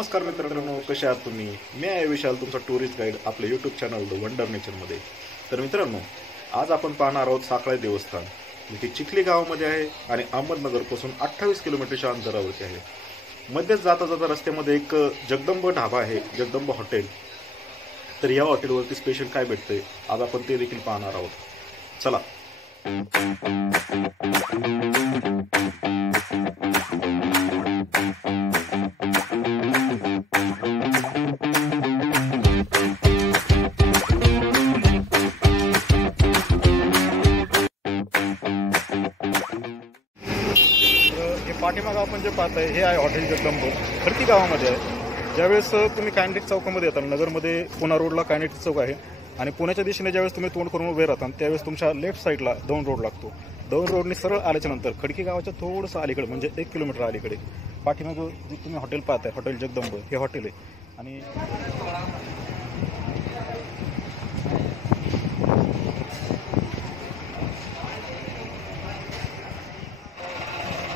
नमस्कार मित्रांनो, कसे आहात तुम्ही? मी आहे विशाल, तुमचा टुरिस्ट गाईड आपल्या यूट्यूब चॅनल द वंडर नेचरमध्ये. तर मित्रांनो, आज आपण पाहणार आहोत साखळे देवस्थान. ते चिखली गावामध्ये आहे आणि अहमदनगरपासून 28 किलोमीटरच्या अंतरावरती आहे. मध्येच जाता जाता रस्त्यामध्ये एक जगदंब ढाबा आहे, जगदंब हॉटेल. तर या हॉटेलवरती स्पेशल काय भेटतंय आज आपण ते देखील पाहणार आहोत. चला. पाठीमागं आपण जे पाहताय हे आहे हॉटेल जगदंब, खडकी गावामध्ये आहे. ज्यावेळेस तुम्ही कायनेटिक चौकामध्ये येतात, नगरमध्ये पुणा रोडला कायनेटिक चौक आहे आणि पुण्याच्या दिशेने ज्यावेळेस तुम्ही तोंड करून उभे राहता त्यावेळेस तुमच्या लेफ्ट साईडला दौंड रोड लागतो. दौंड रोडने सरळ आल्याच्या नंतर खडकी गावाच्या थोडंसं अलीकडे म्हणजे 1 किलोमीटर अलीकडे पाठीमागं जे तुम्ही हॉटेल पाहताय, हॉटेल जगदंब हे हॉटेल आहे. आणि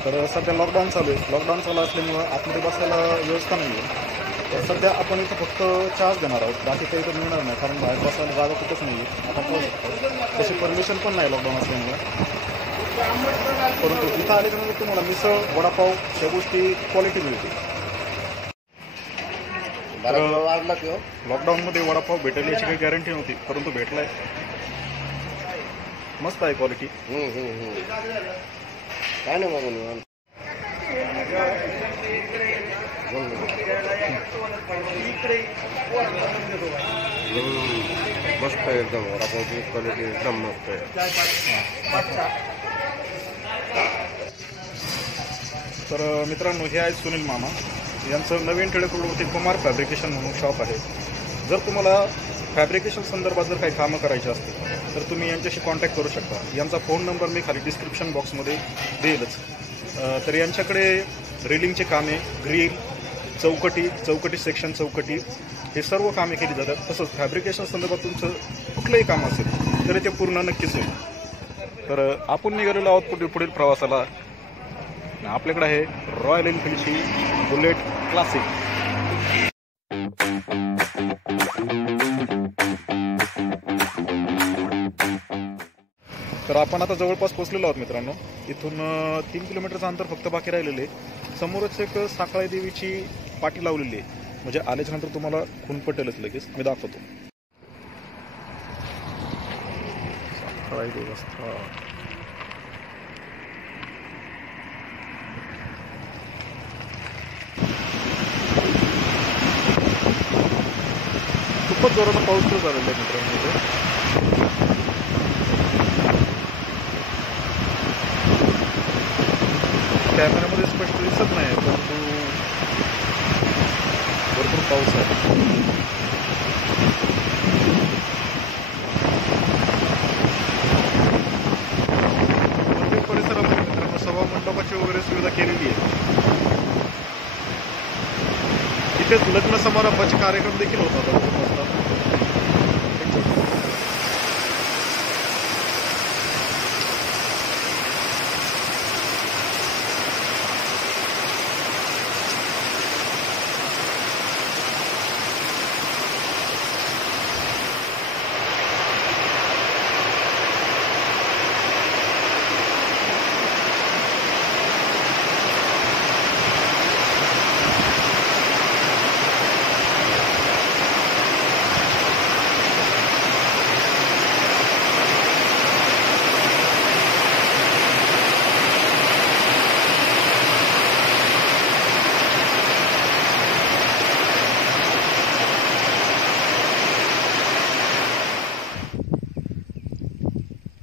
तर सध्या लॉकडाऊन चालू आहे. लॉकडाऊन चालू असल्यामुळं आतमध्ये बसायला व्यवस्था नाही आहे. तर सध्या आपण इथं फक्त चहाच देणार आहोत, बाकी काही तर मिळणार नाही, कारण बाहेर बसायला जागा कुठंच नाही आहे. आपण पाहू शकतो तशी परमिशन पण नाही लॉकडाऊन असल्यामुळं. परंतु इथं आल्याच्यानंतर तुम्हाला मिसळ, वडापाव या गोष्टी क्वालिटी मिळते. लॉकडाऊनमध्ये वडापाव भेटेल याची काही गॅरंटी नव्हती, परंतु भेटलाय. मस्त आहे क्वालिटी. काय नाही बघून मस्त आहे एकदम. वडापावची क्वालिटी एकदम मस्त आहे. तर मित्रांनो, हे आहेत सुनील मामा. यांचं नवीन टिळकरोडवरती कुमार फॅब्रिकेशन म्हणून शॉप आहे. जर तुम्हाला फॅब्रिकेशन संदर्भात जर काही कामं करायची असतील तर तुम्ही यांच्याशी कॉन्टॅक्ट करू शकता. यांचा फोन नंबर मी खाली डिस्क्रिप्शन बॉक्समध्ये देईलच. तर यांच्याकडे रेलिंगचे कामे, ग्रिल, चौकटी सेक्शन चौकटी हे सर्व कामे केली जातात. तसंच फॅब्रिकेशन संदर्भात तुमचं कुठलंही काम असेल तरी ते पूर्ण नक्कीच होईल. तर आपण निघालेलो आहोत पुढील प्रवासाला. आपल्याकडे आहे रॉयल एनफिल्डची बुलेट क्लासिक. तर आपण आता जवळपास पोहोचलेलो आहोत मित्रांनो. इथून 3 किलोमीटरचं अंतर फक्त बाकी राहिलेले. समोरच एक साखळे देवीची पाटी लावलेली आहे, म्हणजे आल्याच्यानंतर तुम्हाला खून पटेलच लगेच. मी दाखवतो. साखळे देवस्थान. खूपच जोरानं पाऊस सुरू झालेला आहे मित्रांनो. कॅमेऱ्यामध्ये स्पष्ट दिसत नाही, परंतु भरपूर पाऊस आहे. मंदिर परिसरामध्ये मित्रांनो सभा मंडपाची वगैरे सुविधा केलेली आहे. इथेच लग्न समारंभाचे कार्यक्रम देखील होतात.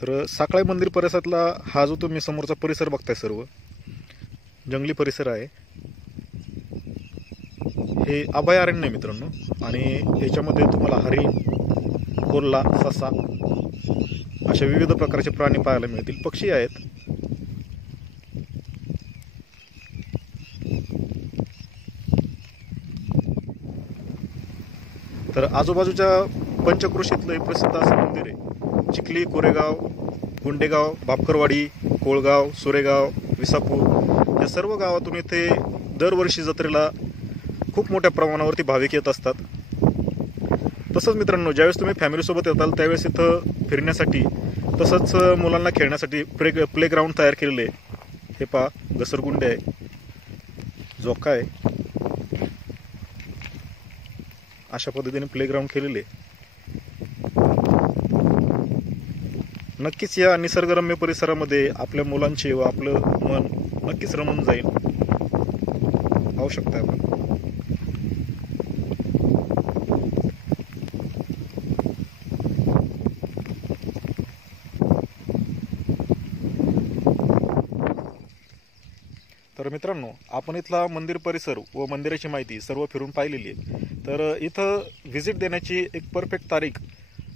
तर साखळे मंदिर परिसरातला हा जो तुम्ही समोरचा परिसर बघताय सर्व जंगली परिसर आहे. हे अभयारण्य आहे मित्रांनो. आणि याच्यामध्ये तुम्हाला हरिण, कोल्हा, ससा अशा विविध प्रकारचे प्राणी पाहायला मिळतील. पक्षी आहेत. तर आजूबाजूच्या पंचक्रोशीतलं एक प्रसिद्ध असं मंदिर आहे. चिखली, कोरेगाव, गुंडेगाव, बापकरवाडी, कोळगाव, सुरेगाव, विसापूर या सर्व गावातून इथे दरवर्षी जत्रेला खूप मोठ्या प्रमाणावरती भाविक येत असतात. तसंच मित्रांनो, ज्यावेळेस तुम्ही फॅमिलीसोबत येताल त्यावेळेस इथं फिरण्यासाठी तसंच मुलांना खेळण्यासाठी प्लेग्राऊंड तयार केलेले आहे. हे पहा, घसरगुंडे आहे, झोका आहे, अशा पद्धतीने प्लेग्राऊंड केलेले आहे. नक्कीच या निसर्गरम्य परिसरामध्ये आपल्या मुलांचे व आपलं मन नक्कीच रमून जाईल. पाहू शकता आपण. तर मित्रांनो, आपण इथला मंदिर परिसर व मंदिराची माहिती सर्व फिरून पाहिलेली आहे. तर इथं व्हिजिट देण्याची एक परफेक्ट तारीख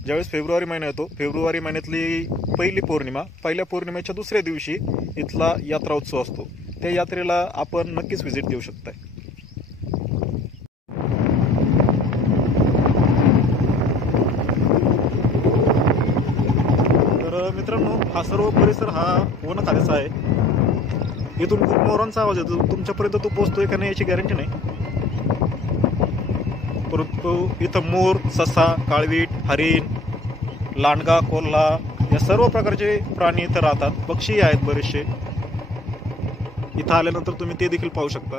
ज्यावेळेस फेब्रुवारी महिना येतो, फेब्रुवारी महिन्यातली पहिली पौर्णिमा, पहिल्या पौर्णिमेच्या दुसऱ्या दिवशी इथला यात्रा उत्सव असतो. त्या यात्रेला आपण नक्कीच व्हिजिट देऊ शकताय. तर मित्रांनो, हा सर्व परिसर हा वनखात्याचा आहे. इथून खूप मोरांचा आवाज येतो. तुमच्यापर्यंत तो पोहोचतोय का नाही याची गॅरंटी नाही, परंतु इथं मोर, ससा, काळवीट, हरिण, लांडगा, कोल्हा या सर्व प्रकारचे प्राणी इथं राहतात. पक्षी आहेत बरेचसे. इथं आल्यानंतर तुम्ही ते देखील पाहू शकता.